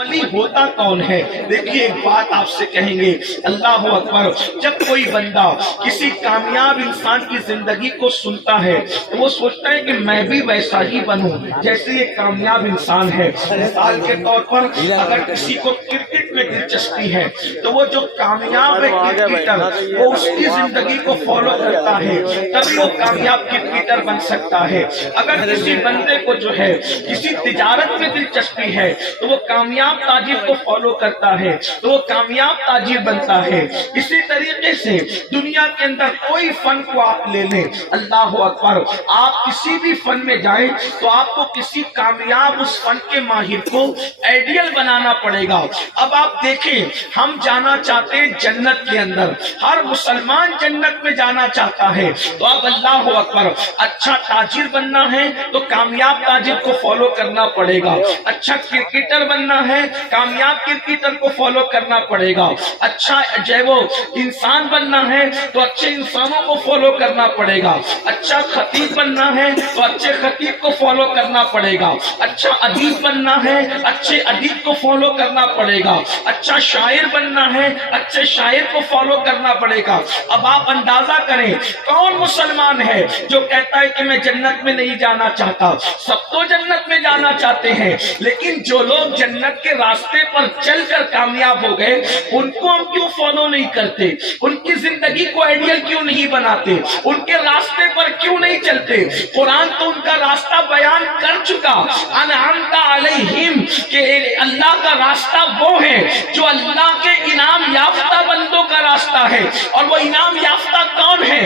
ولی ہوتا کون ہے؟ دیکھیے ایک بات آپ سے کہیں گے، اللہ اکبر، جب کوئی بندہ کسی کامیاب انسان کی زندگی کو سنتا ہے تو وہ سوچتا ہے کہ میں بھی ویسا ہی بنوں جیسے یہ کامیاب انسان ہے۔ مثال کے طور پر اگر کسی کو کرکٹ میں دلچسپی ہے تو وہ جو کامیاب کرکٹر وہ اس کی زندگی کو فالو کرتا ہے تبھی وہ کامیاب کرکٹر بن سکتا ہے۔ اگر کسی بندے کو جو ہے کسی تجارت میں دلچسپی ہے تو وہ کامیاب تاجر کو فالو کرتا ہے تو وہ کامیاب تاجر بنتا ہے۔ اسی طریقے سے دنیا کے اندر کوئی فن کو آپ لے لیں، اللہ اکبر، آپ کسی بھی فن میں جائیں تو آپ کو کسی کامیاب اس فن کے ماہر کو آئیڈیل بنانا پڑے گا۔ اب آپ دیکھیں، ہم جانا چاہتے ہیں جنت کے اندر، ہر مسلمان جنت میں جانا چاہتا ہے، تو اب اللہ اکبر، اچھا تاجر بننا ہے تو کامیاب تاجر کو فالو کرنا پڑے گا، اچھا کرکٹر بننا ہے کامیاب کرکٹر کو فالو کرنا پڑے گا، اچھا جو ہے وہ انسان بننا ہے تو اچھے انسانوں کو فالو کرنا پڑے گا، اچھا خطیب بننا ہے تو اچھے خطیب کو فالو کرنا پڑے گا، اچھا ادیب بننا ہے اچھے ادیب کو فالو کرنا پڑے گا، اچھا شاعر بننا ہے اچھے شاعر کو فالو کرنا پڑے گا۔ اب آپ اندازہ کریں کون مسلمان ہے جو کہتا ہے کہ میں جنت میں نہیں جانا چاہتا؟ سب تو جنت میں جانا چاہتے ہیں، لیکن جو لوگ جنت کے راستے پر چل کر کامیاب ہو گئے ان کو ہم کیوں فالو نہیں کرتے؟ ان کی زندگی کو آئیڈیل کیوں نہیں بناتے؟ ان کے راستے پر کیوں نہیں چلتے؟ قرآن تو ان کا راستہ بیان کر چکا، انعمت علیہم، کہ اللہ کا راستہ وہ ہے جو اللہ کے انعام یافتہ بندوں کا راستہ ہے، اور وہ انعام یافتہ کون ہے؟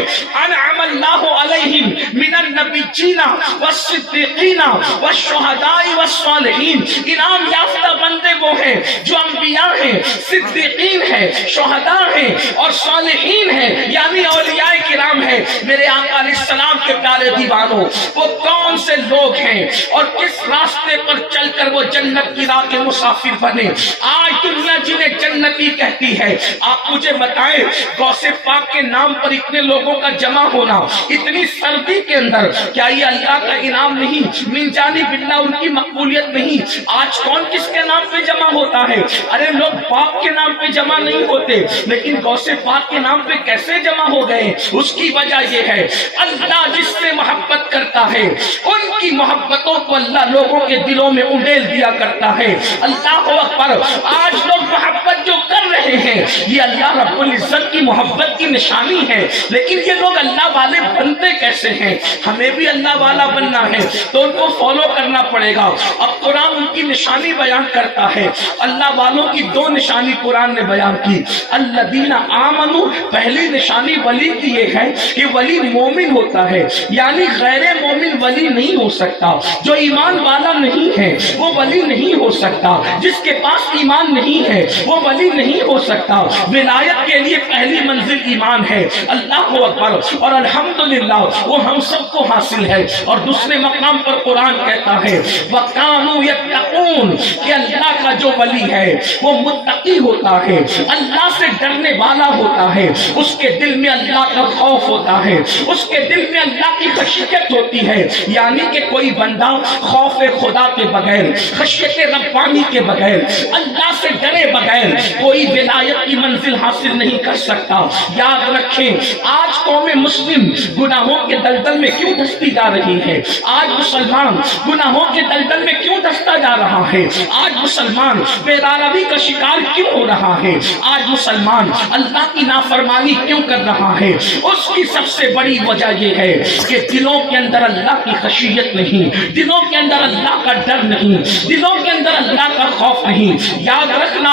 انعم اللہ علیہم من النبیین والصدیقین والشہداء والصالحین، انعام یافتہ بندے وہ ہیں جو انبیاء ہیں، صدیقین ہیں، شہداء ہیں اور صالحین ہیں، یعنی اولیاء کرام ہیں۔ میرے آقا علیہ السلام کے پیارے دیوانوں، وہ کون سے لوگ ہیں اور کس راستے پر چل کر وہ جنت کی راہ کے مسافر بنے؟ آج دنیا جنہیں جنتی کہتی ہے، آپ مجھے بتائیں غوث پاک کے نام پر اتنے لوگوں کا جمع ہونا اتنی سردی کے اندر، کیا یہ اللہ کا انعام نہیں؟ من جانب اللہ ان کی مقبولیت نہیں؟ آج کون کس کے نام پہ جمع ہوتا ہے؟ ارے لوگ باپ کے نام پہ جمع نہیں ہوتے، لیکن غوث پاک کے نام پہ کیسے جمع ہو گئے؟ اس کی وجہ یہ ہے اللہ جس سے محبت کرتا ہے ان کی محبتوں کو اللہ لوگوں کے دلوں میں انڈیل دیا کرتا ہے۔ اللہ اکبر، آج لوگ محبت جو کر رہے ہیں یہ اللہ رب العزت کی محبت کی نشانی ہے، لیکن یہ لوگ اللہ والے بنتے کیسے ہیں؟ ہمیں بھی اللہ والا بننا ہے تو ان کو فالو کرنا پڑے گا۔ اب قرآن ان کی نشانی بیان کرتا ہے، اللہ والوں کی دو نشانی قرآن نے بیان کی۔ الذین آمنوا، پہلی نشانی ولی کی یہ ہے کہ ولی مومن ہوتا ہے، یعنی غیر مومن ولی نہیں ہو سکتا، جو ایمان والا نہیں ہے وہ ولی نہیں ہو سکتا، جس کے پاس ایمان نہیں ہے وہ ولی نہیں ہو سکتا۔ ولایت کے لیے پہلی منزل ایمان ہے، اللہ اکبر، اور الحمدللہ وہ ہم سب کو حاصل ہے۔ اور دوسرے مقام پر قرآن کہتا ہے وَكَانُوا يَتَّقُونَ، کہ اللہ کا جو ولی ہے وہ متقی ہوتا ہے، اللہ سے ڈرنے والا ہوتا ہے، اس کے دل میں اللہ کا خوف ہوتا ہے، اس کے دل میں اللہ کی خشیت ہوتی ہے۔ یعنی کہ کوئی بندہ خوف خدا کے بغیر، خشیت ربانی کے بغیر، اللہ سے ڈرے بغیر کوئی ولایت کی منزل حاصل نہیں کر سکتا۔ یاد رکھیں آج قوم مسلم گناہوں کے دلدل میں کیوں دھستی جا رہی ہے؟ آج مسلمان گناہوں کے دلدل میں کیوں دھستا جا رہا ہے؟ آج مسلمان بے روی کا شکار کیوں ہو رہا ہے؟ آج مسلمان اللہ کی نافرمانی کیوں کر رہا ہے؟ اس کی سب سے بڑی وجہ یہ ہے کہ دلوں کے اندر اللہ کی خشیت نہیں، دلوں کے اندر اللہ کا ڈر نہیں، دلوں کے اندر اللہ کا خوف نہیں۔ یاد رکھنا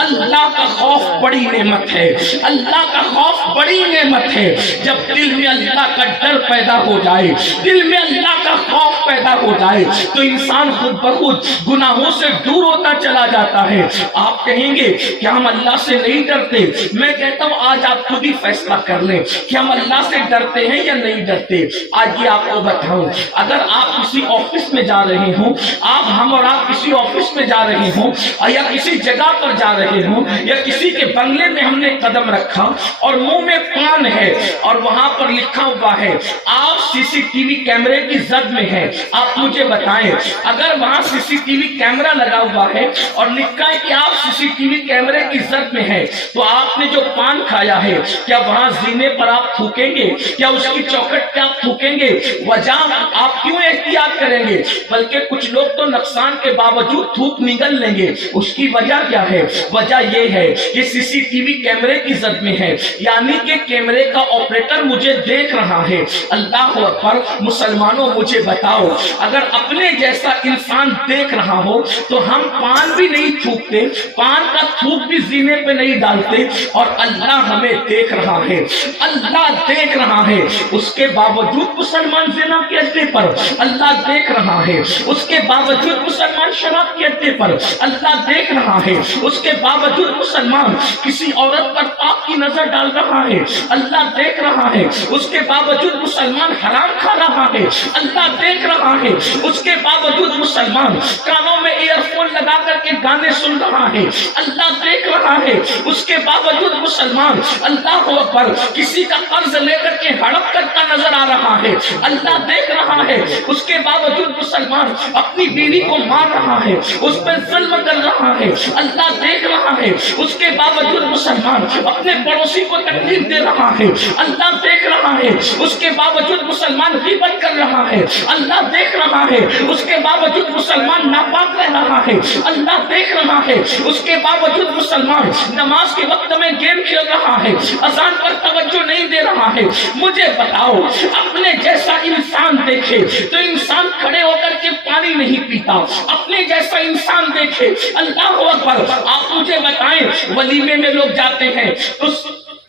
اللہ کا خوف بڑی نعمت ہے، اللہ کا خوف بڑی نعمت ہے۔ جب دل میں اللہ کا ڈر پیدا ہو جائے، دل میں اللہ کا خوف پیدا ہو جائے تو انسان خود بخود گناہوں سے دور ہوتا چلا جاتا ہے۔ آپ کہیں گے کہ ہم اللہ سے نہیں ڈرتے، میں کہتا ہوں آج آپ خود ہی فیصلہ کر لیں کہ ہم اللہ سے ڈرتے ہیں یا نہیں ڈرتے۔ آج یہ آپ کو بتاؤں، اگر آپ کسی آفس میں جا رہے ہوں، ہم اور آپ کسی آفس میں جا رہے ہوں ہوں یا کسی جگہ پر جا رہے ہوں یا کسی کے بنگلے میں ہم نے قدم رکھا اور منہ میں پان ہے اور وہاں پر لکھا ہوا ہے آپ سی سی ٹی وی کیمرے کی زد میں ہیں، آپ مجھے بتائیں اگر وہاں سی سی ٹی وی کیمرہ لگا ہوا ہے اور لکھا ہے کہ آپ سی سی ٹی وی کیمرے کی زد میں ہیں، تو آپ نے جو پان کھایا ہے کیا وہاں زینے پر آپ تھوکیں گے؟ کیا اس کی چوکھٹ پہ آپ تھوکیں گے؟ وجہ آپ کیوں احتیاط کریں گے؟ بلکہ کچھ لوگ تو نقصان کے باوجود تھوک نگل لیں گے۔ اس کی وجہ کیا ہے؟ وجہ یہ ہے کہ سی سی ٹی وی کیمرے کی زد میں ہے، یعنی کہ کیمرے کا آپریٹر مجھے دیکھ رہا ہے۔ اللہ اکبر، مسلمانوں مجھے بتاؤ اگر اپنے جیسا انسان دیکھ رہا ہو تو ہم پان بھی نہیں تھوکتے، پان کا تھوک بھی زینے پہ نہیں ڈالتے، اور اللہ ہمیں دیکھ رہا ہے، اللہ دیکھ رہا ہے، اس کے باوجود مسلمان زنا کے اڈے پر اللہ دیکھ رہا ہے، اس کے باوجود مسلمان شراب کے اڈے پر اللہ دیکھ رہا ہے، اس کے باوجود مسلمان کسی عورت پر پاک کی نظر ڈال رہا ہے، اللہ دیکھ رہا ہے، اس کے باوجود مسلمان حرام کھا رہا ہے، اللہ دیکھ رہا ہے، اس کے باوجود مسلمان کانوں میں ایئر فون لگا کر کے گانے سن رہا ہے، اللہ دیکھ رہا ہے، اس کے باوجود مسلمان اللہ اکبر کسی کا قرض لے کر کے ہڑپ کرتا نظر آ رہا ہے، اللہ دیکھ رہا ہے، اس کے باوجود مسلمان اپنی بیوی کو مار رہا ہے، اس پر ظلم کر رہا ہے، اللہ دیکھ رہا ہے، اس کے باوجود مسلمان اپنے پڑوسی کو تکلیف دے رہا ہے، اللہ دیکھ رہا ہے، اس کے باوجود مسلمان غیبت کر رہا ہے، اللہ دیکھ رہا ہے، اس کے باوجود مسلمان ناپاک رہ رہا ہے، اللہ دیکھ رہا ہے، اس کے باوجود مسلمان نماز کے وقت میں گیم کھیل رہا ہے، اذان پر توجہ نہیں دے رہا ہے۔ مجھے بتاؤ اپنے جیسا انسان دیکھے تو انسان کھڑے ہو کر کے پانی نہیں پیتا، اپنے جیسا انسان دیکھے اللہ اکبر۔ آپ مجھے بتائیں ولیمے میں لوگ جاتے ہیں تو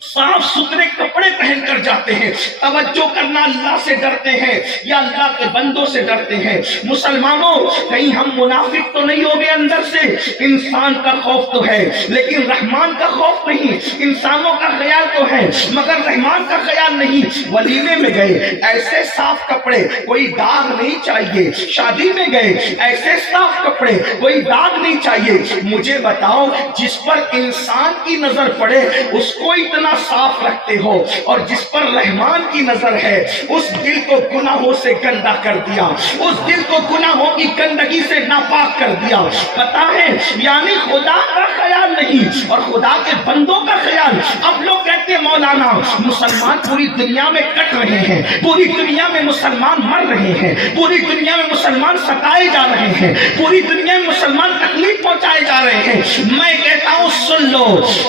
صاف ستھرے کپڑے پہن کر جاتے ہیں، توجہ کرنا اللہ سے ڈرتے ہیں یا اللہ کے بندوں سے ڈرتے ہیں؟ مسلمانوں کہیں ہم منافق تو نہیں ہو گئے اندر سے؟ انسان کا خوف تو ہے لیکن رحمان کا خوف نہیں، انسانوں کا خیال تو ہے مگر رحمان کا خیال نہیں۔ ولیمے میں گئے ایسے صاف کپڑے کوئی داغ نہیں چاہیے، شادی میں گئے ایسے صاف کپڑے کوئی داغ نہیں چاہیے۔ مجھے بتاؤ جس پر انسان کی نظر پڑے اس کو اتنا صاف رکھتے ہو، اور جس پر رحمان کی نظر ہے اس دل کو گناہوں سے گندا کر دیا، اس دل کو گناہوں کی گندگی سے ناپاک کر دیا۔ پتا ہے یعنی خدا کا خیال نہیں اور خدا کے بندوں کا خیال۔ اب لوگ کہتے ہیں مولانا مسلمان پوری دنیا میں کٹ رہے ہیں، پوری دنیا میں مسلمان مر رہے ہیں، پوری دنیا میں مسلمان ستائے جا رہے ہیں، پوری دنیا میں مسلمان تکلیف پہنچائے جا رہے ہیں۔ میں کہتا ہوں سن لو،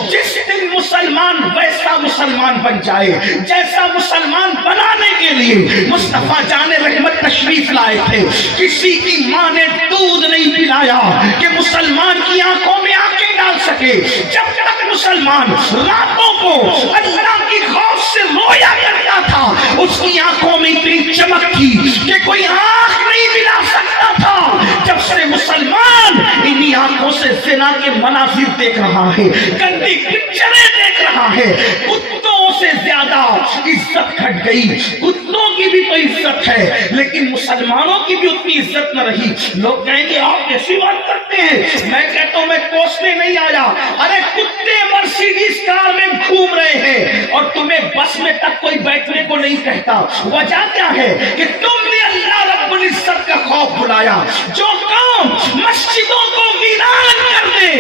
جس دن مسلمان ویسا مسلمان بن جائے جیسا مسلمان بنانے کے لیے مصطفیٰ جان رحمت تشریف لائے تھے، کسی کی ماں نے دودھ نہیں پلایا کہ مسلمان کی آنکھوں میں آنکھیں ڈال سکے۔ جب تک مسلمان راتوں کو اللہ کی خوف سے رویا کرتا تھا اس کی آنکھوں میں اتنی چمک تھی کہ کوئی آنکھ نہیں ملا سکتا تھا۔ جب سے مسلمان انہی آنکھوں سے زنا کے مناظر دیکھ رہا ہے، گندی پکچریں دیکھ رہا ہے، کتوں سے زیادہ عزت گھٹ گئی۔ کتوں کی بھی تو عزت ہے لیکن مسلمانوں کی بھی اتنی عزت نہ رہی۔ لوگ کہیں گے آپ کیسی بات کرتے ہیں؟ میں کہتا ہوں میں کوسنے نہیں آیا، ارے کتے مرسیڈیز کار میں گھوم رہے ہیں اور تمہیں بس میں تک کوئی بیٹھنے کو نہیں کہتا۔ وجہ کیا ہے کہ تم نے اللہ رب العزت کا خوف بلایا۔ جو قوم مسجدوں کو ویران کر دے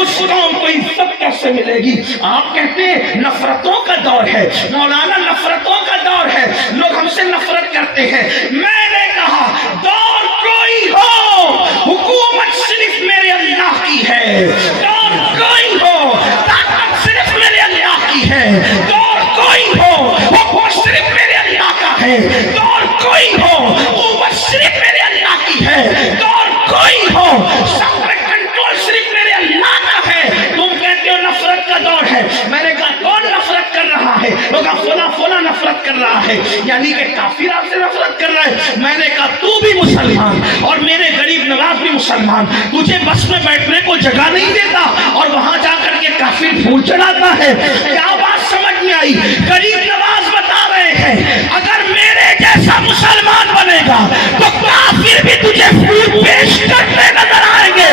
اس قوم کو عزت کیسے ملے گی؟ آپ کہتے ہیں نفرتوں کا دور ہے، مولانا نفرتوں کا دور ہے، لوگ ہم سے نفرت کرتے ہیں۔ میں نے کہا دور کوئی ہو حکومت صرف میرے اللہ کی ہے، دور کوئی ہو طاقت صرف میرے اللہ کی ہے، دور کوئی ہو حکومت صرف میرے اللہ کا ہے، دور کوئی ہو قوت صرف میرے اللہ کی ہے، دور کوئی ہو سب کنٹرول صرف میرے اللہ کا ہے۔ تم کہتے ہو نفرت کا دور ہے، میں نے کہا کون نفرت کر رہا ہے؟ لوگ فلاں نفرت کر رہا ہے، یعنی کہ کافر آپ سے نفرت کر رہا ہے۔ میں نے کہا تو بھی مسلمان اور میرے غریب نواز بھی مسلمان، تجھے بس میں بیٹھنے کو جگہ نہیں دیتا اور وہاں جا کر کے کافر پھول چڑھاتا ہے۔ کیا بات سمجھ میں آئی؟ غریب نواز بتا رہے ہیں اگر میرے جیسا مسلمان بنے گا تو کافر بھی تجھے پھول پیش کرتے نظر آئیں گے۔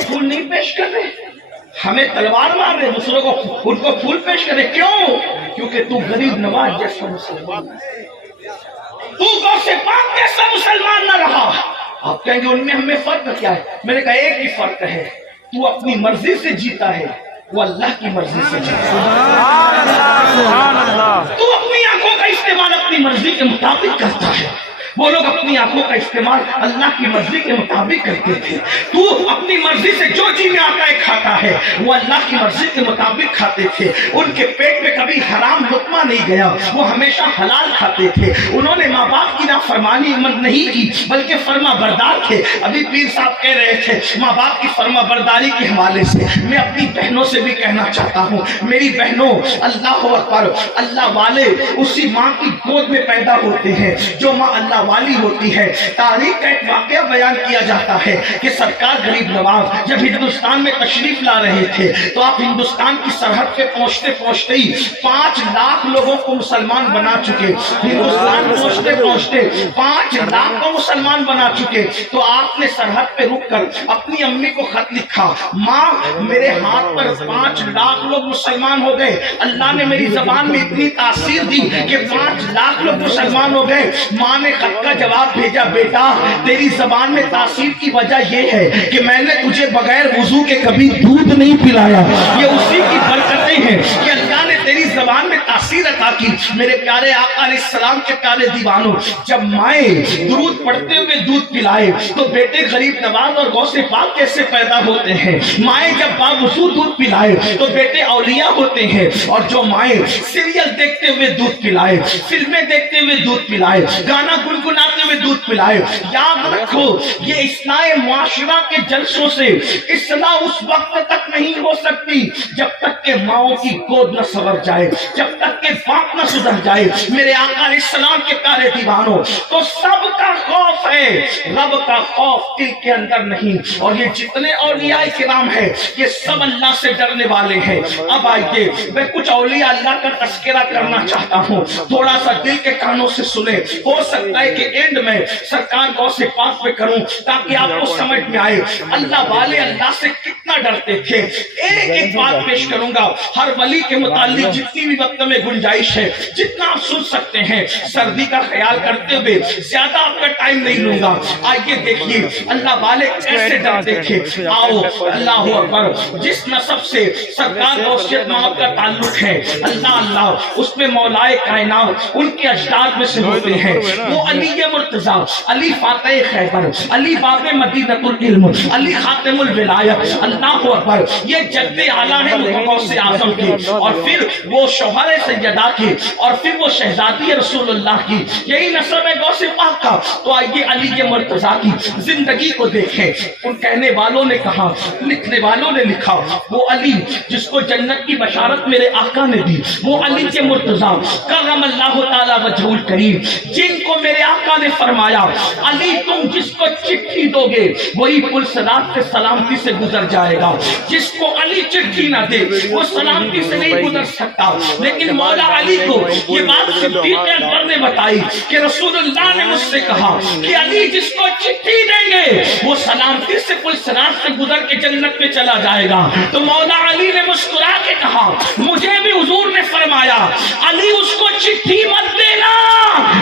پھول نہیں پیش کر رہے؟ ہمیں تلوار مار رہے، دوسروں کو ان کو پھول پیش کرے، کیوں؟ کیونکہ تو غریب نواز جیسا مسلمان ہے، تو غوث پاک جیسا مسلمان نہ رہا۔ آپ کہیں گے ان میں ہمیں فرق کیا ہے؟ میں نے کہا ایک ہی فرق ہے، تو اپنی مرضی سے جیتا ہے، وہ اللہ کی مرضی سے جیتا ہے۔ سبحان اللہ۔ تو اپنی آنکھوں کا استعمال اپنی مرضی کے مطابق کرتا ہے، وہ لوگ اپنی آنکھوں کا استعمال اللہ کی مرضی کے مطابق کرتے تھے۔ تو اپنی مرضی سے جو جی میں آتا ہے کھاتا ہے، وہ اللہ کی مرضی کے مطابق کھاتے تھے۔ ان کے پیٹ میں کبھی حرام لقمہ نہیں گیا، وہ ہمیشہ حلال کھاتے تھے۔ انہوں نے ماں باپ کی نافرمانی نہیں کی بلکہ فرما بردار تھے۔ ابھی پیر صاحب کہہ رہے تھے ماں باپ کی فرما برداری کے حوالے سے میں اپنی بہنوں سے بھی کہنا چاہتا ہوں، میری بہنوں، اللہ اکبر، اللہ والے اسی ماں کی گود میں پیدا ہوتے ہیں جو ماں اللہ والی ہوتی ہے۔ تاریخ کا ایک واقعہ بیان کیا جاتا ہے کہ سرکار غریب نواز جب ہندوستان میں تشریف لا رہے تھے تو آپ ہندوستان کی سرحد پہ پہنچتے پہنچتے ہی 5 لاکھ لوگوں کو مسلمان بنا چکے، ہندوستان پہنچتے پہنچتے 5 لاکھ کو مسلمان بنا چکے۔ تو آپ نے سرحد پہ رک کر اپنی امی کو خط لکھا، ماں میرے ہاتھ پر 5 لاکھ لوگ مسلمان ہو گئے، اللہ نے میری زبان میں اتنی تاثیر دی کہ 5 لاکھ لوگ مسلمان ہو گئے۔ ماں نے خط کا جواب بھیجا، بیٹا تیری زبان میں تاثیر کی وجہ یہ ہے کہ میں نے تجھے بغیر وضو کے کبھی دودھ نہیں پلایا، یہ اسی کی برکتیں ہیں کہ اللہ نے تیری زبان میں تاثیر عطا کی۔ میرے پیارے آقا علیہ السلام کے پیارے دیوانوں، جب مائیں درود پڑھتے ہوئے دودھ پلائے تو بیٹے غریب نواز اور غوث پاک کیسے پیدا ہوتے ہیں؟ مائیں جب باوضو دودھ پلائے تو بیٹے اولیاء ہوتے ہیں، اور جو مائیں سیریل دیکھتے ہوئے دودھ پلائے، فلمیں دیکھتے ہوئے دودھ پلائے، گانا گنگناتے ہوئے دودھ پلائے، یاد رکھو یہ اصلاح معاشرہ کے جلسوں سے اصلاح اس وقت تک نہیں ہو سکتی جب تک کہ ماؤں کی گود نہ سنور جائے، جب تک کہ باپ نہ سدھر جائے۔ میرے آقا علیہ السلام کے پیارے دیوانوں، تو سب کا خوف ہے، رب کا خوف دل کے اندر نہیں۔ اور یہ جتنے اولیاء کرام ہیں یہ سب اللہ سے ڈرنے والے ہیں۔ اب آئیے میں کچھ اولیاء اللہ کا تذکرہ کرنا چاہتا ہوں، تھوڑا سا دل کے کانوں سے سنیں، ہو سکتا ہے کہ اینڈ میں سرکار غوث پاک پہ کروں تاکہ آپ کو سمجھ میں آئے اللہ والے اللہ سے کتنا ڈرتے تھے۔ ایک ایک بات پیش کروں گا ہر ولی کے متعلق، جتنی بھی وقت میں گنجائش ہے جتنا آپ سن سکتے ہیں، سردی کا خیال کرتے ہوئے زیادہ آپ کا ٹائم نہیں لوں گا۔ آئیے دیکھیے اللہ والے کیسے ڈرتے تھے۔ آؤ اللہ اکبر، جس نسب سے سرکار غوثیت محمد کا تعلق ہے، اللہ اللہ اس میں مولائے کائنات ان کے اجداد میں سے ہوتے ہیں، وہ علی مرتضیٰ، علی فاتح خیبر، علی باب مدینۃ العلم، علی خاتم الولایت، اللہ اکبر، یہ جد اعلیٰ ہے غوث اعظم کی، اور پھر وہ شوہر سیدہ کی، اور پھر وہ شہزادی رسول اللہ کی، یہی نسب ہے غوث پاک کا۔ تو آئیے علی مرتضیٰ کی زندگی کو دیکھیں، ان کہنے والوں نے کہا، لکھنے والوں نے لکھا، وہ علی جس کو جنت کی بشارت میرے آقا نے دی، وہ علی کے مرتضیٰ کرم اللہ تعالی وجہ الکریم، جن کو میرے آقا نے فرمایا علی تم جس کو چٹھی دو گے وہی پل صراط سے سلامتی سے گزر جائے گا، جس کو علی چٹھی نہ دے وہ سلامتی سے نہیں گزر سکتا۔ لیکن مولا علی کو یہ بات صدیق اکبر نے بتائی کہ رسول اللہ نے مجھ سے کہا کہ علی جس کو چٹھی دیں گے وہ سلامتی سے پل صراط سے گزر کے جنت میں چلا جائے گا۔ تو مولا علی نے مسکرا کے کہا مجھے بھی حضور نے فرمایا علی اس کو چٹھی مت دینا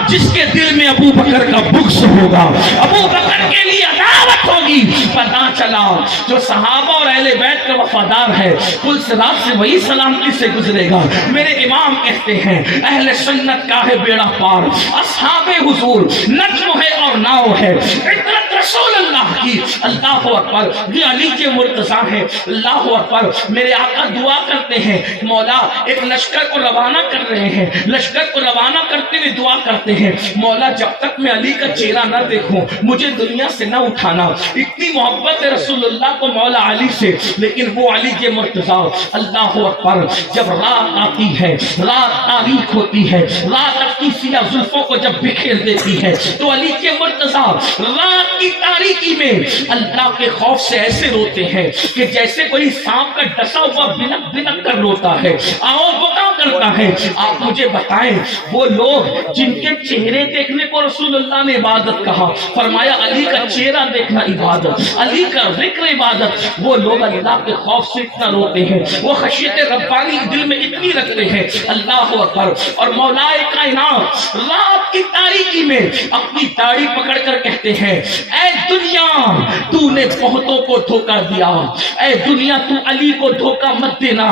جس کے دل میں ابو بکر کا بغض ہوگا، ابو بکر کے لیے عداوت ہوگی۔ پتہ چلا جو صحابہ اور اہل بیت کا وفادار ہے پل صراط سے وہی سلامتی سے گزرے گا۔ میرے امام کہتے ہیں اہل سنت کا ہے بیڑا پار، اصحاب حضور نجم ہے اور ناؤ ہے، عطرت رسول اللہ کی۔ اللہ اکبر، یہ علی کے مرتضیٰ ہیں۔ اللہ اکبر، میرے آقا دعا کرتے ہیں مولا ایک لشکر کو روانہ کر رہے ہیں، لشکر کو روانہ کرتے ہوئے دعا کرتے ہیں مولا جب تک میں علی کا چہرہ نہ دیکھوں مجھے دنیا سے نہ اٹھانا۔ اتنی محبت ہے رسول اللہ کو مولا علی سے، لیکن وہ علی کے مرتضیٰ۔ اللہ اکبر، جب رات آتی ہے، رات تاریک ہوتی ہے، رات اپنی سیاہ زلفوں کو جب بکھیر دیتی ہے تو علی کے مرتضیٰ رات کی تاریکی میں اللہ کے خوف سے ایسے روتے ہیں کہ جیسے کوئی سانپ کا ڈسا ہوا بنک بنک کر روتا ہے، آؤ بکا کرتا ہے۔ آپ مجھے بتائیں وہ لوگ جن کے چہرے دیکھنے کو رسول اللہ نے عبادت کہا، فرمایا علی کا چہرہ دیکھنا عبادت، علی کا ذکر عبادت، وہ لوگ اللہ کے خوف سے اتنا روتے ہیں، وہ خشیت ربانی دل میں اتنی رکھتے ہیں، اللہ اکبر۔ اور مولا کائنات رات کی تاریکی میں اپنی داڑھی پکڑ کر کہتے ہیں اے دنیا تو نے بہتوں کو دھوکہ دیا، اے دنیا تو علی کو دھوکہ مت دینا،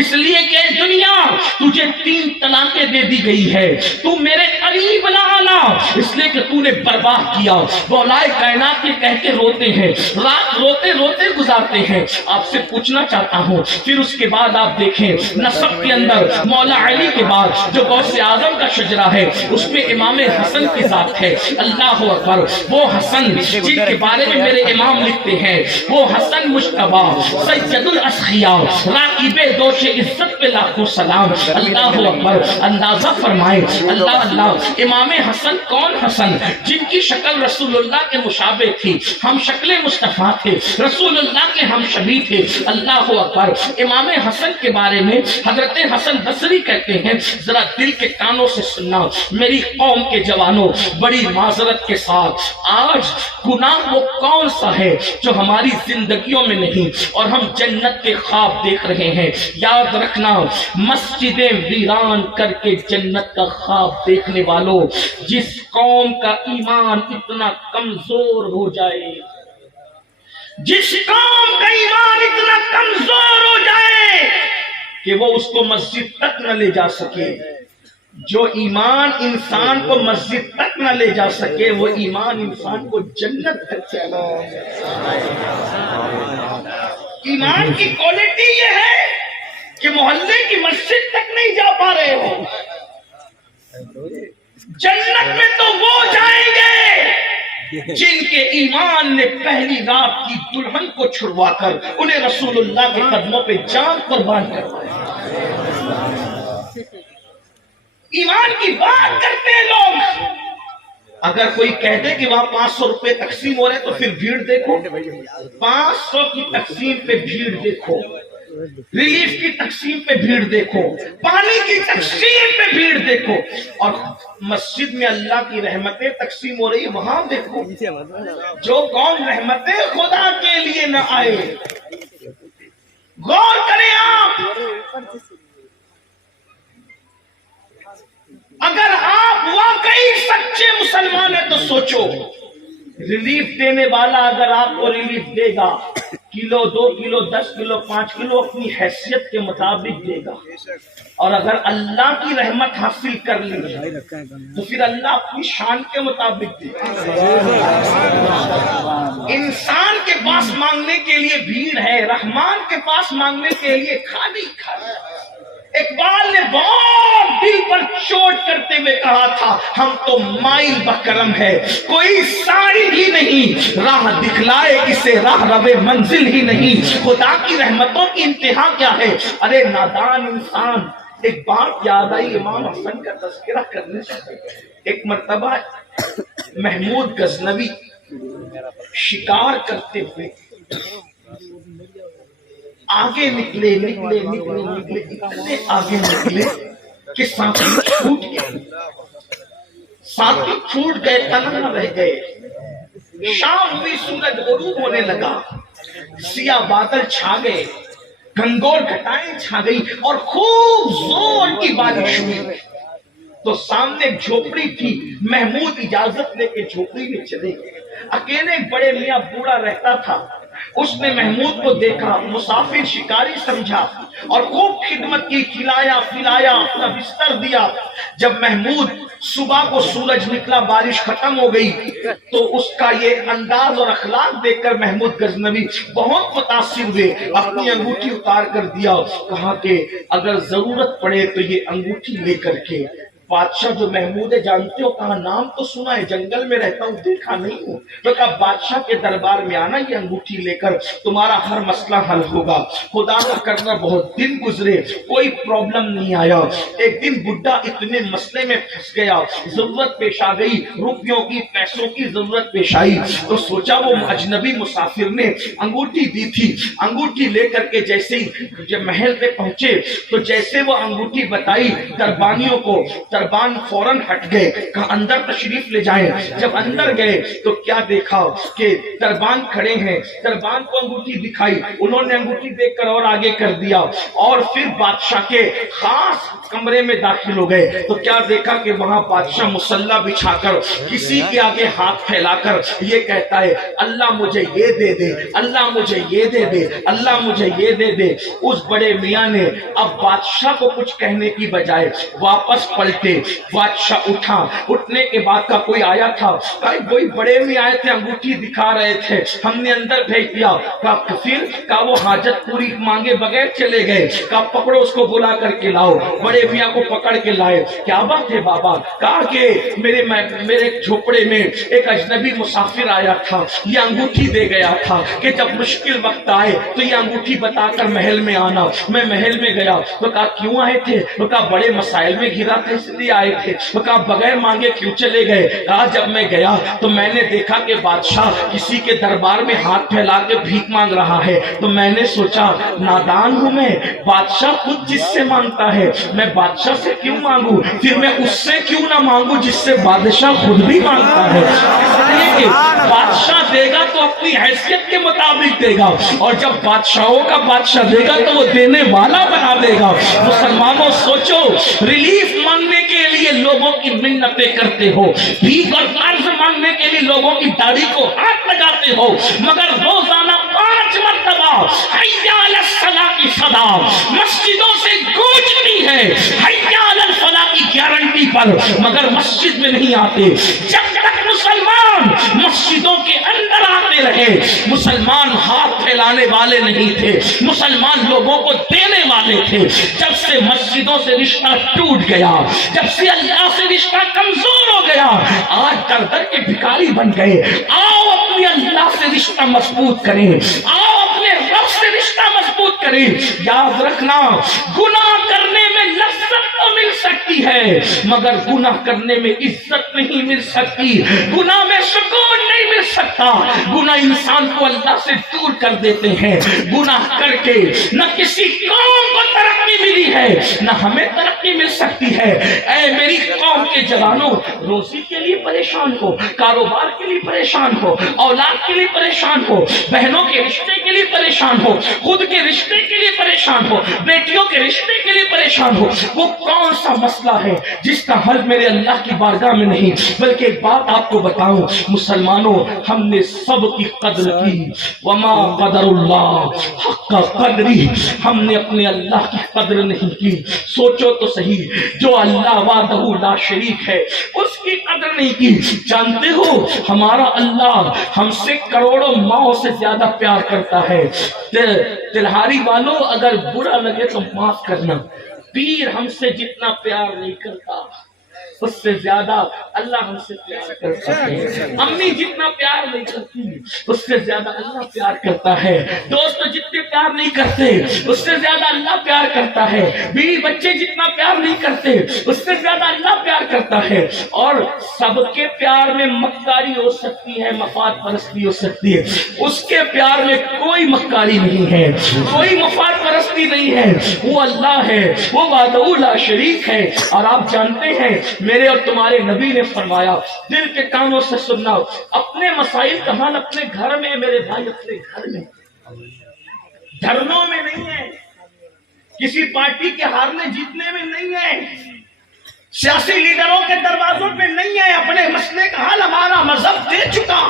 اس لیے کہ اے دنیا تجھے 3 طلاقیں دے دی گئی ہے، تو میرے قریب نہ آنا اس لیے کہ تو نے برباد کیا۔ مولا کائنات کے کہہ کے روتے ہیں، رات روتے روتے گزارتے ہیں۔ آپ سے پوچھنا چاہتا ہوں پھر اس کے بعد آپ دیکھیں نسب کے اندر مولا علی کے بعد جو غوث اعظم کا شجرہ ہے اس میں امام حسن کی ذات ہے، اللہ اکبر۔ وہ حسن جن کے بارے میں میرے امام لکھتے ہیں، وہ حسن مجتبی سید الاسخیاء راکب دوش عزت پہ لاکھوں سلام، اللہ اکبر۔ اندازہ فرمائیں اللہ امام حسن کون حسن؟ جن کی شکل رسول اللہ کے مشابہ تھی، ہم شکل مصطفیٰ تھے، رسول اللہ کے ہم شبیہ تھے، اللہ اکبر۔ امام حسن کے بارے میں حضرت حسن بصری کہتے ہیں ذرا دل کے کانوں سے سننا میری قوم کے جوانوں، بڑی معذرت کے ساتھ آج گناہ وہ کون سا ہے جو ہماری زندگیوں میں نہیں اور ہم جنت کے خواب دیکھ رہے ہیں؟ یاد رکھنا مسجدیں ویران کر کے جنت کا خواب دیکھنے والوں، جس قوم کا ایمان اتنا کمزور ہو جائے، جس قوم کا ایمان اتنا کمزور ہو جائے کہ وہ اس کو مسجد تک نہ لے جا سکے، جو ایمان انسان کو مسجد تک نہ لے جا سکے وہ ایمان انسان کو جنت تک چلا۔ ایمان کی کوالٹی یہ ہے کہ محلے کی مسجد تک نہیں جا پا رہے ہو، جنت میں تو وہ جائیں گے جن کے ایمان نے پہلی رات کی دلہن کو چھڑوا کر انہیں رسول اللہ کے قدموں پہ جان قربان کروایا۔ ایمان کی بات کرتے ہیں لوگ، اگر کوئی کہہ دے کہ وہاں 500 روپے تقسیم ہو رہے تو پھر بھیڑ دیکھو، 500 کی تقسیم پہ بھیڑ دیکھو، ریلیف کی تقسیم پہ بھیڑ دیکھو، پانی کی تقسیم پہ بھیڑ دیکھو، اور مسجد میں اللہ کی رحمتیں تقسیم ہو رہی وہاں دیکھو۔ جو قوم رحمت خدا کے لیے نہ آئے، غور کریں آپ، اگر آپ واقعی سچے مسلمان ہیں تو سوچو ریلیف دینے والا اگر آپ کو ریلیف دے گا کلو 2 کلو 10 کلو 5 کلو اپنی حیثیت کے مطابق دے گا، اور اگر اللہ کی رحمت حاصل کر لی تو پھر اللہ اپنی شان کے مطابق دے گا۔ انسان کے پاس مانگنے کے لیے بھیڑ ہے، رحمان کے پاس مانگنے کے لیے خالی خالی۔ اقبال نے بہت دل پر چوٹ کرتے ہوئے کہا تھا ہم تو مائل بکرم ہے، کوئی ساری ہی نہیں، راہ دکھلائے اسے راہ روے منزل ہی نہیں، خدا کی رحمتوں کی انتہا کیا ہے؟ ارے نادان انسان، ایک بات یاد آئی امام حسن کا تذکرہ کرنے سے۔ ایک مرتبہ محمود غزنوی شکار کرتے ہوئے آگے نکلے اتنے آگے نکلے کہ ساتھی چھوٹ گئے، تنہا رہ گئے۔ شام ہوئی، سورج غروب ہونے لگا، سیاہ بادل چھا گئے، گھنگور گھٹائیں چھا گئی اور خوب زور کی بارش ہوئی۔ تو سامنے ایک جھوپڑی تھی، محمود اجازت لے کے جھوپڑی میں چلے گئے۔ اکیلے ایک بڑے میاں بوڑھا رہتا تھا، اس نے محمود کو دیکھا، مسافر شکاری سمجھا اور خوب خدمت کی، کھلایا پلایا، اپنا بستر دیا۔ جب محمود صبح کو سورج نکلا، بارش ختم ہو گئی، تو اس کا یہ انداز اور اخلاق دیکھ کر محمود غزنوی بہت متاثر ہوئے، اپنی انگوٹھی اتار کر دیا، کہا کہ اگر ضرورت پڑے تو یہ انگوٹھی لے کر کے بادشاہ جو محمود ہے جانتے ہو کہاں؟ نام تو سنا ہے، جنگل میں رہتا ہوں، دیکھا نہیں ہوں۔ تو کہا بادشاہ کے دربار میں آنا، یہ انگوٹھی لے کر تمہارا ہر مسئلہ حل ہوگا۔ خدا نہ کرنا بہت دن گزرے، کوئی پرابلم نہیں آیا۔ ایک دن بڈھا اتنے مسئلے میں پھنس گیا، ضرورت پیش آ گئی، روپیوں کی، پیسوں کی ضرورت پیش آئی، تو سوچا وہ اجنبی مسافر نے انگوٹھی دی تھی، انگوٹھی لے کر کے جیسے ہی جب محل پہ پہنچے تو جیسے وہ انگوٹھی بتائی دربانیوں کو، دربان فوراً ہٹ گئے، کہا اندر تشریف لے جائیں۔ جب اندر گئے تو کیا دیکھا کہ دربان کھڑے ہیں، دربان کو انگوٹھی دکھائی، انہوں نے انگوٹھی دیکھ کر اور آگے کر دیا، اور پھر بادشاہ کے خاص کمرے میں داخل ہو گئے تو کیا دیکھا کہ وہاں بادشاہ مصلی بچھا کر کسی کے آگے ہاتھ پھیلا کر یہ کہتا ہے اللہ مجھے یہ دے دے، اللہ مجھے یہ دے دے، اللہ مجھے یہ دے دے۔ اس بڑے میاں نے اب بادشاہ کو کچھ کہنے کی بجائے واپس پلٹے۔ بادشاہ اٹھا، اٹھنے کے بعد کا کوئی آیا تھا، کوئی بڑے میاں آئے تھے، انگوٹھی دکھا رہے تھے، ہم نے اندر بھیج دیا۔ کہا پھر؟ کہا وہ حاجت پوری مانگے بغیر چلے گئے۔ کہا پکڑو اس کو، بلا کر کے لاؤ۔ بڑے میاں کو پکڑ کے لائے۔ کیا بات ہے بابا؟ کہا کہ میرے جھوپڑے میں ایک اجنبی مسافر آیا تھا، یہ انگوٹھی دے گیا تھا کہ جب مشکل وقت آئے تو یہ انگوٹھی بتا کر محل میں آنا۔ میں محل میں گیا تو کہا کیوں آئے تھے؟ تو کہا بڑے مسائل میں گھرا تھا اس لیے آئے تھے۔ تو کہا بغیر مانگے کیوں چلے گئے؟ کہا جب میں گیا تو میں نے دیکھا کہ بادشاہ کسی کے دربار میں ہاتھ پھیلا کے بھیک مانگ رہا ہے، تو میں نے سوچا نادان ہوں میں، بادشاہ خود جس سے مانگتا ہے میں بادشاہ سے کیوں مانگوں؟ پھر میں اس سے کیوں نہ مانگوں جس سے بادشاہ خود بھی مانگتا ہے؟ اس لیے کہ بادشاہ دے گا تو اپنی حیثیت کے مطابق دے گا، اور جب بادشاہوں کا بادشاہ دے گا تو وہ دینے والا بنا دے گا۔ مسلمانوں سوچو، ریلیف مانگنے کے لیے لوگوں کی منتیں کرتے ہو، بھیک اور قرض مانگنے کے لیے لوگوں کی داڑھی کو ہاتھ لگاتے ہو، مگر روزانہ 5 مرتبہ حی علی الصلاۃ کی صدا مسجدوں سے گونجتی ہے، حی علی الفلاح کی گارنٹی پر، مگر مسجد میں نہیں آتے۔ جب تک مسلمان مسجدوں کے اندر آتے رہے، مسلمان ہاتھ پھیلانے والے نہیں تھے، مسلمان لوگوں کو دینے والے تھے۔ جب سے مسجدوں سے رشتہ ٹوٹ گیا، جب سے اللہ سے رشتہ کمزور ہو گیا، آج در در کے بھکاری بن گئے۔ آؤ اپنے اللہ سے رشتہ مضبوط کریں، آؤ اپنے رب سے رشتہ مضبوط کریں۔ یاد رکھنا، گناہ کرنے میں لذت تو مل سکتی ہے مگر گناہ کرنے میں عزت نہیں مل سکتی، گناہ میں سکون نہیں مل سکتا۔ گناہ انسان کو اللہ سے دور کر دیتے ہیں۔ گناہ کر کے نہ کسی قوم کو ترقی ملی ہے نہ ہمیں ترقی مل سکتی ہے۔ اے میری قوم کے جوانوں، روزی کے لیے پریشان ہو، کاروبار کے لیے پریشان ہو، اولاد کے لیے پریشان ہو، بہنوں کے رشتے کے لیے پریشان ہو، خود کے رشتے کے لیے پریشان ہو، بیٹیوں کے رشتے کے لیے پریشان ہو، وہ کون سا مسئلہ ہے جس کا حل میرے اللہ کی بارگاہ میں نہیں؟ بلکہ ایک بات آپ کو بتاؤں مسلمانوں، ہم نے سب کی قدر کی، وما قدر اللہ حق قدری، ہم نے اپنے اللہ کی قدر نہیں کی۔ سوچو تو صحیح، جو اللہ وحدہ لا شریک ہے اس کی قدر نہیں کی۔ جانتے ہو ہمارا اللہ ہم سے کروڑوں ماؤں سے زیادہ پیار کرتا ہے۔ تلہاری والوں اگر برا لگے تو معاف کرنا، پیر ہم سے جتنا پیار نہیں کرتا اس سے زیادہ اللہ ہم سے پیار کرتا ہے۔ امی جتنا پیار نہیں کرتی اس سے زیادہ اللہ پیار کرتا ہے۔ دوست جتنے پیار نہیں کرتے اس سے زیادہ اللہ پیار کرتا ہے۔ بیوی بچے جتنا پیار نہیں کرتے اس سے زیادہ اللہ پیار کرتا ہے۔ اور سب کے پیار میں مکاری ہو سکتی ہے، مفاد پرستی ہو سکتی ہے، اس کے پیار میں کوئی مکاری نہیں ہے، کوئی مفاد پرستی نہیں ہے۔ وہ اللہ ہے، وہ وحدہ لا شریک ہے۔ اور آپ جانتے ہیں میرے اور تمہارے نبی نے فرمایا، دل کے کانوں سے سننا، اپنے مسائل کا حل اپنے گھر میں، میرے بھائی اپنے گھر میں، دھرنوں میں نہیں ہے، کسی پارٹی کے ہارنے جیتنے میں نہیں ہے، سیاسی لیڈروں کے دروازوں پہ نہیں ہے۔ اپنے مسئلے کا حل ہمارا مذہب دے چکا۔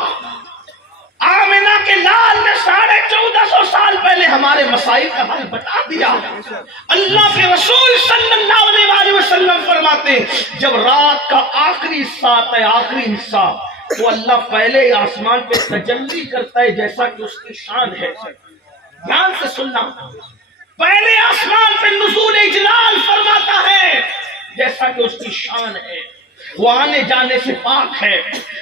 آمنہ کے لال نے 1450 سال پہلے ہمارے مسائل کا حل بتا دیا۔ اللہ کے رسول صلی اللہ علیہ وسلم فرماتے جب رات کا آخری حصہ آتا ہے، آخری حصہ، تو اللہ پہلے آسمان پہ تجلی کرتا ہے جیسا کہ اس کی شان ہے۔ دھیان سے سننا، پہلے آسمان پہ نزول اجلال فرماتا ہے، جیسا کہ اس کی شان ہے، وہ آنے جانے سے پاک ہے،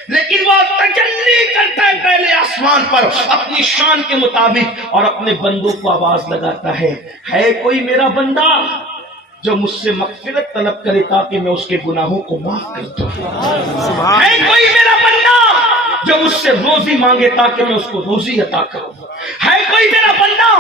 لیکن وہ تجلی کرتا ہے پہلے آسمان پر اپنی شان کے مطابق اور اپنے بندوں کو آواز لگاتا ہے کوئی میرا بندہ جو مجھ سے مغفرت طلب کرے تاکہ میں اس کے گناہوں کو معاف کر دوں، ہے کوئی میرا بندہ جو مجھ سے روزی مانگے تاکہ میں اس کو روزی عطا کروں، ہے کوئی میرا بندہ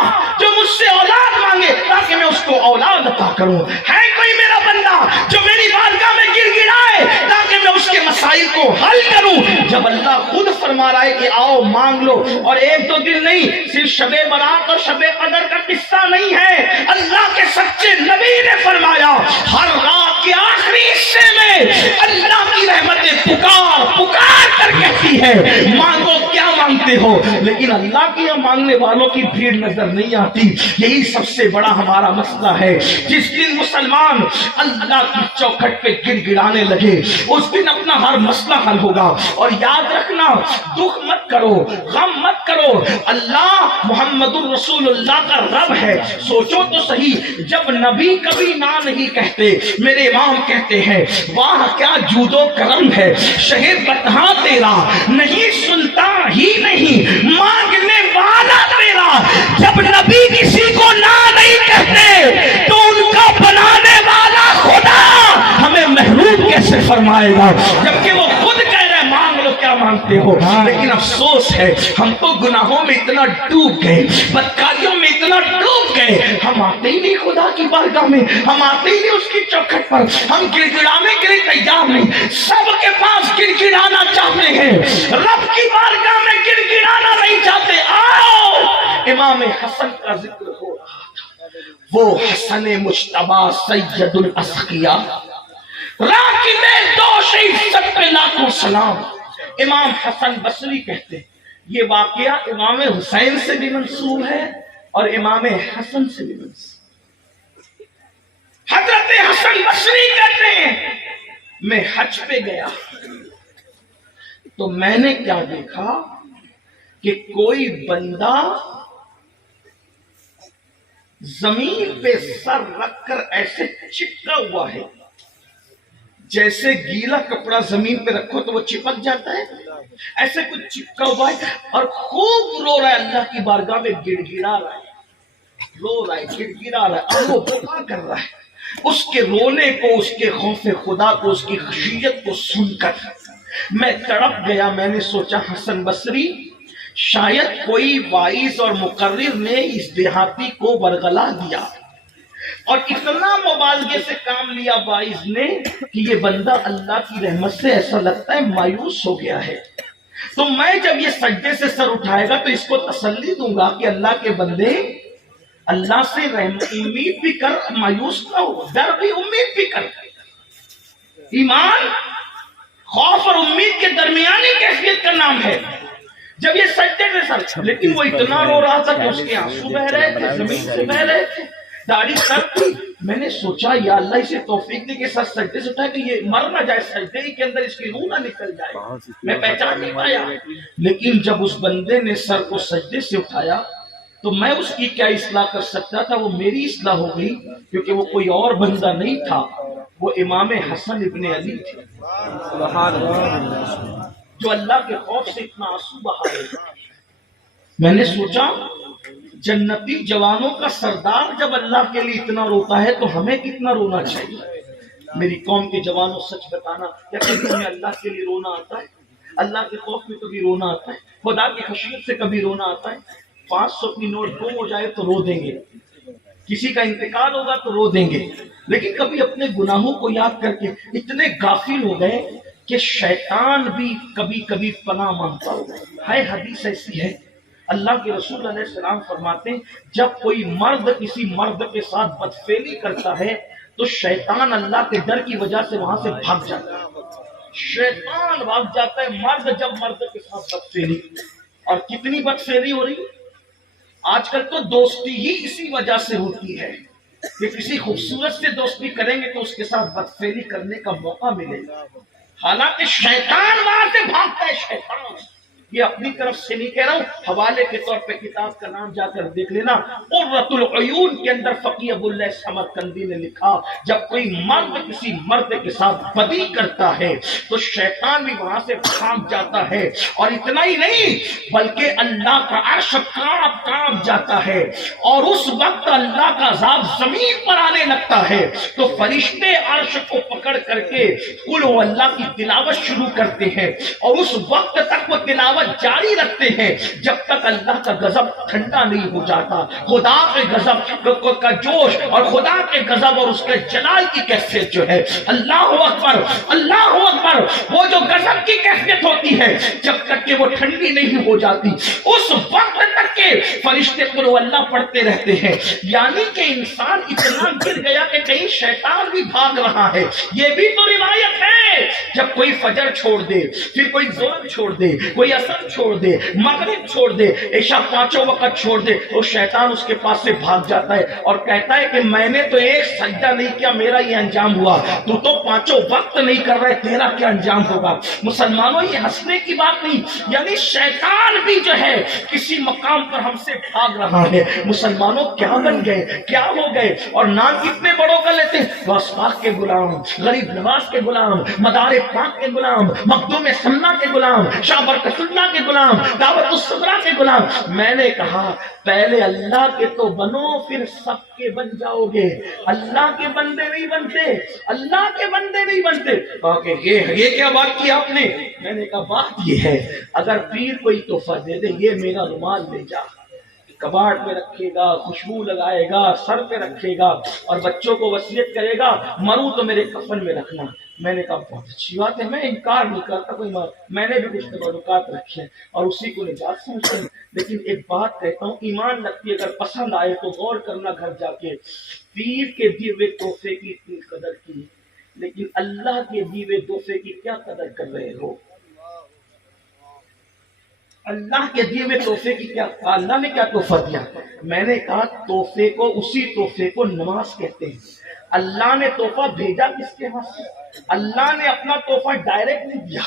جو مجھ سے اولاد مانگے تاکہ میں اس کو اولاد عطا کروں، ہے کوئی میرا بندہ جو میری بارگاہ میں گر گڑائے تاکہ میں اس کے مسائل کو حل کروں۔ جب اللہ خود فرما رہا ہے کہ آؤ مانگ لو، اور ایک دو دن نہیں، صرف شب برات اور شب قدر کا قصہ نہیں ہے، اللہ کے سچے نبی نے فرمایا ہر رات کے آخری حصے میں اللہ کی رحمتیں پکار پکار کر کہتی ہے مانگو کیا مانگتے ہو، لیکن اللہ کی مانگنے والوں کی بھیڑ نظر نہیں آتی۔ یہی سب سے بڑا ہمارا مسئلہ ہے۔ جس دن مسلمان اللہ کی چوکھٹ پہ گڑ گڑانے لگے اس دن اپنا ہر مسئلہ حل ہوگا۔ اور یاد رکھنا، دکھ مت کرو، غم مت کرو، اللہ محمد الرسول اللہ کا رب ہے۔ سوچو تو صحیح، جب نبی کبھی نہ نہیں کہتے، میرے امام کہتے ہیں واہ کیا جود و کرم ہے، شہر بتہا تیرا نہیں سنتا ہی نہیں مانگنے والا تیرا۔ جب نبی کسی کو نہ نہیں کہتے تو ان کا بنانے والا خدا ہمیں محروم کیسے فرمائے گا، جبکہ وہ خود کہہ رہے مانگ لو کیا مانگتے ہو۔ لیکن افسوس ہے ہم تو گناہوں میں اتنا ڈوب گئے، بدکاریوں میں اتنا ڈوب گئے، ہم آتے ہی نہیں خدا کی بارگاہ میں، ہم آتے ہی نہیں اس کی چوکھٹ پر، ہم گڑ گڑانے کے لیے تیار نہیں۔ سب کے پاس گڑ گڑانا چاہتے ہیں، رب کی بارگاہ میں گڑ گڑانا نہیں چاہتے۔ آؤ، امام حسن کا ذکر ہو رہا تھا، وہ حسن مجتبی سید الاسقیاء، راکب دوش عزت پہ لاکھوں سلام۔ امام حسن بصری کہتے ہیں یہ واقعہ امام حسین سے بھی منسوب ہے اور امام حسن سے بھی منسوب۔ حضرت حسن بصری کہتے ہیں میں حج پہ گیا تو میں نے کیا دیکھا کہ کوئی بندہ زمین پہ سر رکھ کر ایسے چپکا ہوا ہے، جیسے گیلا کپڑا زمین پہ رکھو تو وہ چپک جاتا ہے، ایسے کچھ چپکا ہوا ہے اور خوب رو رہا ہے، اللہ کی بارگاہ میں گڑ گڑا رہا ہے، رو رہا ہے، گڑ گڑا رہا ہے، اور وہ دعا کر رہا ہے۔ اس کے رونے کو، اس کے خوف خدا کو، اس کی خشیت کو سن کر میں تڑپ گیا۔ میں نے سوچا حسن بصری شاید کوئی وائز اور مقرر نے اس دیہاتی کو ورغلا دیا اور اتنا مبالغے سے کام لیا وائز نے کہ یہ بندہ اللہ کی رحمت سے ایسا لگتا ہے مایوس ہو گیا ہے، تو میں جب یہ سجدے سے سر اٹھائے گا تو اس کو تسلی دوں گا کہ اللہ کے بندے اللہ سے امید بھی کر، مایوس نہ ہو، ڈر بھی امید بھی کر۔ ایمان خوف اور امید کے درمیانی کیفیت کا نام ہے۔ جب یہ سجدے سے سر، لیکن وہ اتنا رو رہا تھا کہ اس کے آنسو بہ رہے تھے، زمین سے بہ رہے تھے، داڑھی سر تھی۔ میں نے سوچا یا اللہ اسے توفیق دے کے ساتھ سجدے سے اٹھائے کہ یہ مر نہ جائے، سجدے ہی کے اندر اس کی روح نہ نکل جائے۔ میں پہچان نہیں پایا، لیکن جب اس بندے نے سر کو سجدے سے اٹھایا تو میں اس کی کیا اصلاح کر سکتا تھا، وہ میری اصلاح ہو گئی، کیونکہ وہ کوئی اور بندہ نہیں تھا، وہ امام حسن ابن علی تھے جو اللہ کے خوف سے اتنا آنسو بہا رہے تھے۔ میں نے سوچا جنتی جوانوں کا سردار جب اللہ کے لیے اتنا روتا ہے تو ہمیں کتنا رونا چاہیے۔ میری قوم کے جوانوں سچ بتانا، یا کبھی تمہیں اللہ کے لیے رونا آتا ہے؟ اللہ کے خوف میں کبھی رونا آتا ہے؟ خدا کی خشیت سے کبھی رونا آتا ہے؟ 500 کی نوٹ گم ہو جائے تو رو دیں گے، کسی کا انتقال ہوگا تو رو دیں گے، لیکن کبھی اپنے گناہوں کو یاد کر کے اتنے غافل ہو گئے کہ شیطان بھی کبھی کبھی پناہ مانگتا ہوگا۔ ہے حدیث ایسی ہے، اللہ کے رسول علیہ السلام فرماتے ہیں جب کوئی مرد کسی مرد کے ساتھ بدفعلی کرتا ہے تو شیطان اللہ کے ڈر کی وجہ سے وہاں سے بھاگ جاتا ہے، شیطان بھاگ جاتا ہے۔ مرد جب مرد کے ساتھ بدفعلی، اور کتنی بدفعلی ہو رہی آج کل، تو دوستی ہی اسی وجہ سے ہوتی ہے کہ کسی خوبصورت سے دوستی کریں گے تو اس کے ساتھ بدفعلی کرنے کا موقع ملے گا، حالانکہ شیطان وہاں سے بھاگتا ہے۔ شیطان یہ اپنی طرف سے نہیں کہہ رہا ہوں، حوالے کے طور پہ کتاب کا نام جا کر دیکھ لینا، قرۃ العیون کے اندر فقیہ ابو اللہ سمرقندی نے لکھا جب کوئی مرد کسی مرد کے ساتھ بدی کرتا ہے تو شیطان بھی وہاں سے بھاگ جاتا ہے، اور اتنا ہی نہیں بلکہ اللہ کا عرش کانپ جاتا ہے، اور اس وقت اللہ کا عذاب زمین پر آنے لگتا ہے تو فرشتے عرش کو پکڑ کر کے قل هو اللہ کی تلاوت شروع کرتے ہیں، اور اس وقت تک وہ تلاوت جاری رکھتے ہیں جب تک اللہ کا غضب ٹھنڈا نہیں ہو جاتا۔ خدا کے غضب کا جوش اور خدا کے غضب اور اس کے جلال کی کیفیت جو ہے، اللہ اکبر اللہ اکبر، وہ جو غضب کی کیفیت ہوتی ہے جب تک کہ وہ ٹھنڈی نہیں ہو جاتی اس وقت تک کہ فرشتے قل هو اللہ پڑھتے رہتے ہیں، یعنی کہ انسان اتنا گر گیا کہ کہیں شیطان بھی بھاگ رہا ہے۔ یہ بھی تو روایت ہے، جب کوئی فجر چھوڑ دے، پھر کوئی ظہر چھوڑ دے، کوئی عصر چھوڑ دے، مغرب چھوڑ دے، عشاء پانچوں وقت چھوڑ دے، وہ شیطان اس کے پاس سے بھاگ جاتا ہے اور کہتا ہے کہ میں نے تو ایک سجدہ نہیں کیا، میرا یہ انجام ہوا، تو پانچوں وقت نہیں کر رہے، تیرا کیا انجام ہوگا؟ مسلمانوں یہ ہنسنے کی بات نہیں، یعنی شیطان بھی جو ہے کسی مقام پر ہم سے بھاگ رہا ہے۔ مسلمانوں کیا بن گئے، کیا ہو گئے، اور نام کتنے بڑوں کا لیتے ہیں، غوث پاک کے غلام، غریب نواز کے غلام، مدار پاک کے غلام، مخدوم سنہ کے غلام، شاہ برکت اللہ کے غلام، دعوت الصغریٰ کے غلام۔ میں نے کہا پہلے اللہ کے تو بنو، پھر سب کے بن جاؤ گے۔ اللہ کے بندے نہیں بنتے، اللہ کے بندے نہیں بنتے۔ کہا کہ یہ کیا بات کی آپ نے؟ میں نے کہا بات یہ ہے، اگر پیر کوئی تحفہ دے دے، یہ میرا رومال لے جا، کباڑ میں رکھے گا، خوشبو لگائے گا، سر پہ رکھے گا، اور بچوں کو وصیت کرے گا مروں تو میرے کفن میں رکھنا۔ میں نے کہا بہت اچھی بات ہے، میں انکار نہیں کرتا، کوئی میں نے بھی کچھ تبرکات رکھے ہیں اور اسی کو نجات سمجھتے ہیں، لیکن ایک بات کہتا ہوں، ایمان رکھتی اگر پسند آئے تو غور کرنا گھر جا کے، پیر کے دیے ہوئے تحفے کی اتنی قدر کی، لیکن اللہ کے دیے ہوئے تحفے کی کیا قدر کر رہے ہو؟ اللہ کے دیے ہوئے تحفے کی کیا، اللہ نے کیا تحفہ دیا؟ میں نے کہا تحفے کو، اسی تحفے کو نماز کہتے ہیں۔ اللہ نے تحفہ بھیجا کس کے ہاتھ سے؟ اللہ نے اپنا تحفہ ڈائریکٹ نہیں دیا،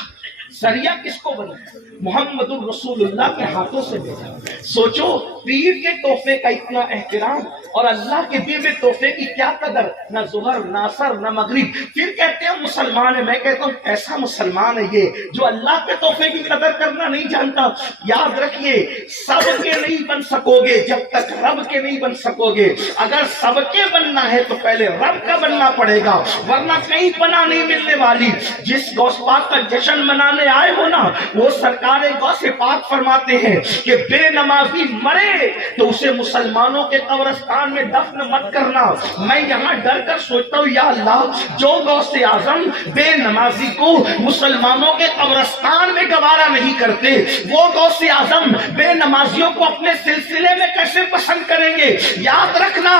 ذریعہ کس کو بنا؟ محمد الرسول اللہ کے ہاتھوں سے بھیجا۔ سوچو پیر کے تحفے کا اتنا احترام اور اللہ کے دیے ہوئے تحفے کی کیا قدر، نہ ظہر نہ عصر نہ مغرب۔ پھر کہتے ہیں مسلمان ہے، میں کہتا ہوں ایسا مسلمان ہے یہ جو اللہ کے تحفے کی قدر کرنا نہیں جانتا۔ یاد رکھیے سب کے نہیں بن سکو گے جب تک رب کے نہیں بن سکو گے۔ اگر سب کے بننا ہے تو پہلے رب کا بننا پڑے گا، ورنہ کہیں پناہ نہیں ملنے والی۔ جس غوث پاک کا جشن منانے آئے ہو نا، وہ سرکار غوث پاک فرماتے ہیں کہ بے نمازی مرے تو اسے مسلمانوں کے قبرستان میں دفن مت کرنا۔ میں یہاں ڈر کر سوچتا ہوں یا اللہ، جو غوث اعظم بے نمازی کو مسلمانوں کے قبرستان میں گوارا نہیں کرتے، وہ غوث اعظم بے نمازیوں کو اپنے سلسلے میں کیسے پسند کریں گے؟ یاد رکھنا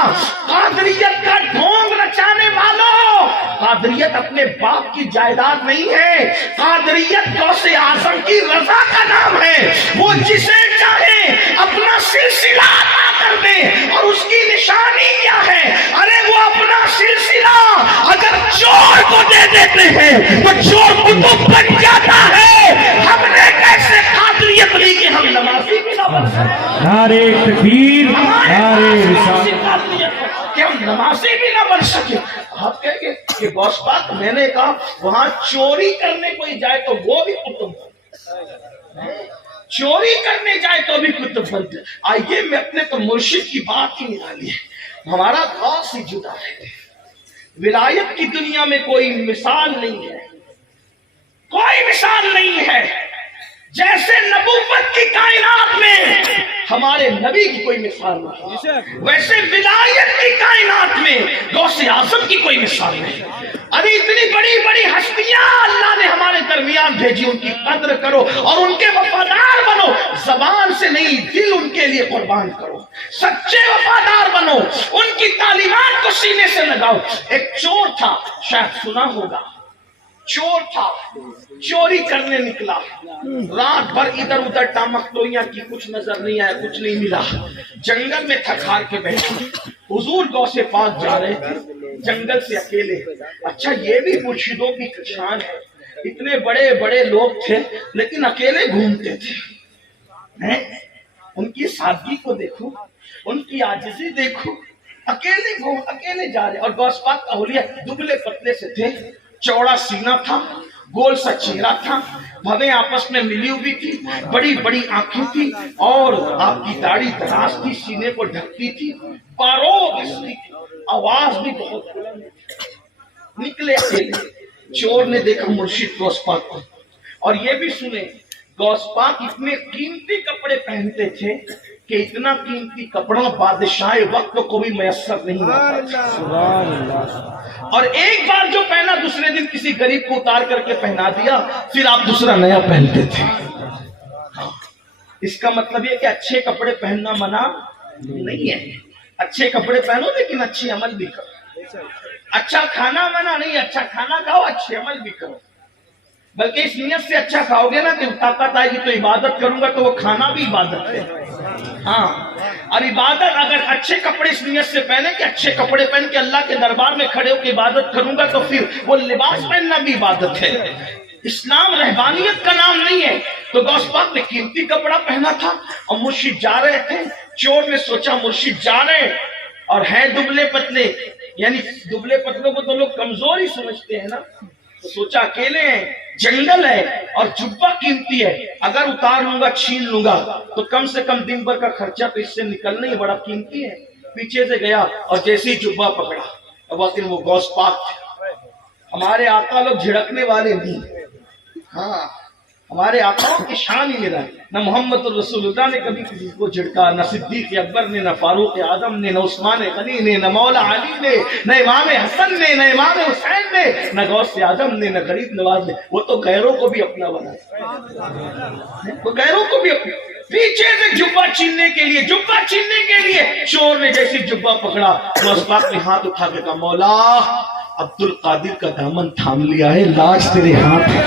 قادریت کا ڈھونگ رچانے والوں، قادریت اپنے باپ کی جائیداد نہیں ہے، قادریت غوث اعظم کی رضا کا نام ہے۔ وہ جسے چاہے اپنا سلسلہ عطا کر دے، اور اس کی نشانی کیا ہے؟ ارے وہ اپنا سلسلہ اگر چور کو دے دیتے ہیں تو چور قطب بن جاتا ہے۔ ہم نے کیسے قادریت لی کہ ہم نمازی بھی نہ بن سکے؟ نعرے تکبیر، نعرے رسالت، کہ ہم نمازی بھی نہ بن سکے۔ آپ کہیں گے کہ غوث پاک، میں نے کہا وہاں چوری کرنے کوئی جائے تو وہ بھی قطب، چوری کرنے جائے تو بھی قطب بنتے۔ آئیے میں اپنے تو مرشد کی بات ہی نکالی ہے، ہمارا خاص ہی جدا ہے۔ ولایت کی دنیا میں کوئی مثال نہیں ہے، کوئی مثال نہیں ہے۔ جیسے نبوت کی کائنات میں ہمارے نبی کی کوئی مثال نہیں، ویسے ولایت کی کائنات میں غوث اعظم کی کوئی مثال نہیں۔ ابھی اتنی بڑی بڑی ہستیاں اللہ نے ہمارے درمیان بھیجی، ان کی قدر کرو اور ان کے وفادار بنو۔ زبان سے نہیں، دل ان کے لیے قربان کرو، سچے وفادار بنو، ان کی تعلیمات کو سینے سے لگاؤ۔ ایک چور تھا، شاید سنا ہوگا، چور تھا، چوری کرنے نکلا، رات بھر ادھر ادھر ٹامکٹوئیاں کی، کچھ نظر نہیں آیا، کچھ نہیں ملا، جنگل میں تھک ہار کے بیٹھا۔ حضور غوث پاک جا رہے تھے جنگل سے اکیلے۔ اچھا یہ بھی مرشدوں کی شان ہے، اتنے بڑے بڑے لوگ تھے لیکن اکیلے گھومتے تھے۔ ہیں ان کی سادگی کو دیکھو، ان کی عاجزی دیکھو، اکیلے جا رہے. اور غوث پاک کا حلیہ دبلے پتلے سے تھے، چوڑا سینہ تھا، گول سا چہرہ تھا، بھویں آپس میں ملی ہوئی تھی، بڑی بڑی آنکھیں تھی، اور آپ کی داڑھی دراز تھی، سینے کو ڈھکتی تھی، باروق اس کی آواز بھی بہت بلند تھی. نکلے اکیلے، چور نے دیکھا مرشد غوث پاک کو. اور یہ بھی سنیں غوث پاک اتنے قیمتی کپڑے پہنتے تھے کہ اتنا قیمتی کپڑا بادشاہ وقت کو بھی میسر نہیں ہوتا. اور ایک بار جو پہنا دوسرے دن کسی غریب کو اتار کر کے پہنا دیا، پھر آپ دوسرا نیا پہنتے تھے. اس کا مطلب یہ کہ اچھے کپڑے پہننا منع نہیں ہے. اچھے کپڑے پہنو لیکن اچھے عمل بھی کرو. اچھا کھانا منع نہیں، اچھا کھانا کھاؤ، اچھے عمل بھی کرو. بلکہ اس نیت سے اچھا کھاؤ گے نا کہ طاقت آئے گی تو عبادت کروں گا، تو وہ کھانا بھی عبادت ہے. ہاں، اور عبادت اگر اچھے کپڑے اس نیت سے پہنے کہ اچھے کپڑے پہن کے اللہ کے دربار میں کھڑے ہو کے عبادت کروں گا، تو پھر وہ لباس پہننا بھی عبادت ہے. اسلام رہبانیت کا نام نہیں ہے. تو غوث پاک نے قیمتی کپڑا پہنا تھا اور مرشد جا رہے تھے. چور نے سوچا مرشد جا رہے اور ہیں دبلے پتلے، یعنی دبلے پتلوں کو تو لوگ کمزور ہی سمجھتے ہیں نا، تو سوچا اکیلے ہیں، جنگل ہے اور جبہ قیمتی ہے، اگر اتار لوں گا چھین لوں گا تو کم سے کم دن بھر کا خرچہ تو اس سے نکلنا ہی بڑا قیمتی ہے. پیچھے سے گیا اور جیسے ہی جبہ پکڑا، واقعی وہ غوث پاک تھے. ہمارے آقا لوگ جھڑکنے والے نہیں. ہاں، ہمارے آقاؤں کی شان ہی میرا ہے. نہ محمد الرسول اللہ نے کبھی کسی کو جھڑکا، نہ صدیق اکبر نے، نہ فاروق اعظم نے، نہ عثمان غنی نے، نہ مولا علی نے، نہ امام حسن نے، نہ امام حسین نے، نہ غوث اعظم نے، نہ غریب نواز نے. وہ تو غیروں کو بھی اپنا بنا، وہ غیروں کو بھی اپنا. پیچھے سے جبہ چھیننے کے لیے چور نے جیسے جبہ پکڑا، غوث پاک نے ہاتھ اٹھا کے کہا مولا عبد القادر کا دامن تھام لیا ہے، لاج تیرے ہاتھ ہے.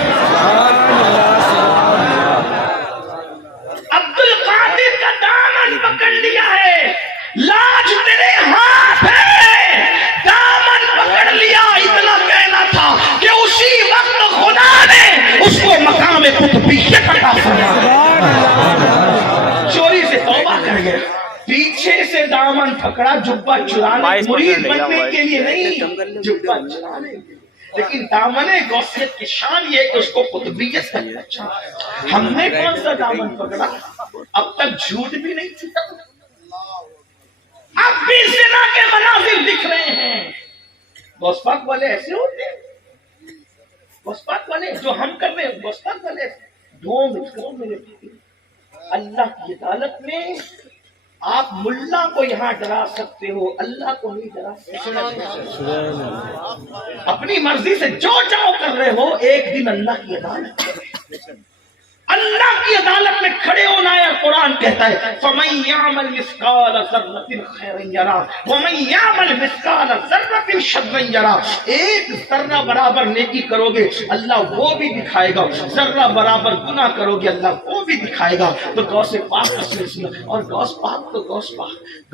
عبد القادر کا دامن پکڑ لیا ہے، لاج تیرے ہاتھ ہے. دامن پکڑ لیا، اتنا کہنا تھا کہ اسی وقت خدا نے اس کو مقام قطبیت عطا فرمایا. چوری سے توبہ کر گیا، پیچھے سے دامن پکڑا، جبہ چرانے، مرید بننے کے لیے نہیں، جبہ چرانے. لیکن دامن غوثیت کی شان یہ ہے کہ اس کو قطبیت کا اچھا. ہم نے کون سا دامن پکڑا؟ اب تک جھوٹ بھی نہیں چھوٹا، اب بھی زنا کے مناظر دکھ رہے ہیں. غوث پاک والے ایسے ہوتے ہیں، غوث پاک والے جو ہم کر رہے ہیں، غوث پاک والے ڈھونگ میرے بھائی. اللہ کی عدالت میں آپ ملا کو یہاں ڈرا سکتے ہو، اللہ کو نہیں ڈرا سکتے. اپنی مرضی سے جو چاہو کر رہے ہو، ایک دن اللہ کی عدالت اللہ کی عدالت میں کھڑے ہونا ہے. قرآن کہتا ہے فَمَن يَعْمَلْ مِثْقَالَ ذَرَّةٍ خَيْرًا يَرَهُ وَمَن يَعْمَلْ مِثْقَالَ ذَرَّةٍ شَرًّا يَرَهُ. ایک ذرہ برابر نیکی کرو گے اللہ وہ بھی دکھائے گا، ذرہ برابر گناہ کرو گے اللہ وہ بھی دکھائے گا. تو غوث پاک کا سلسلہ، اور غوث پاک تو غوث پاک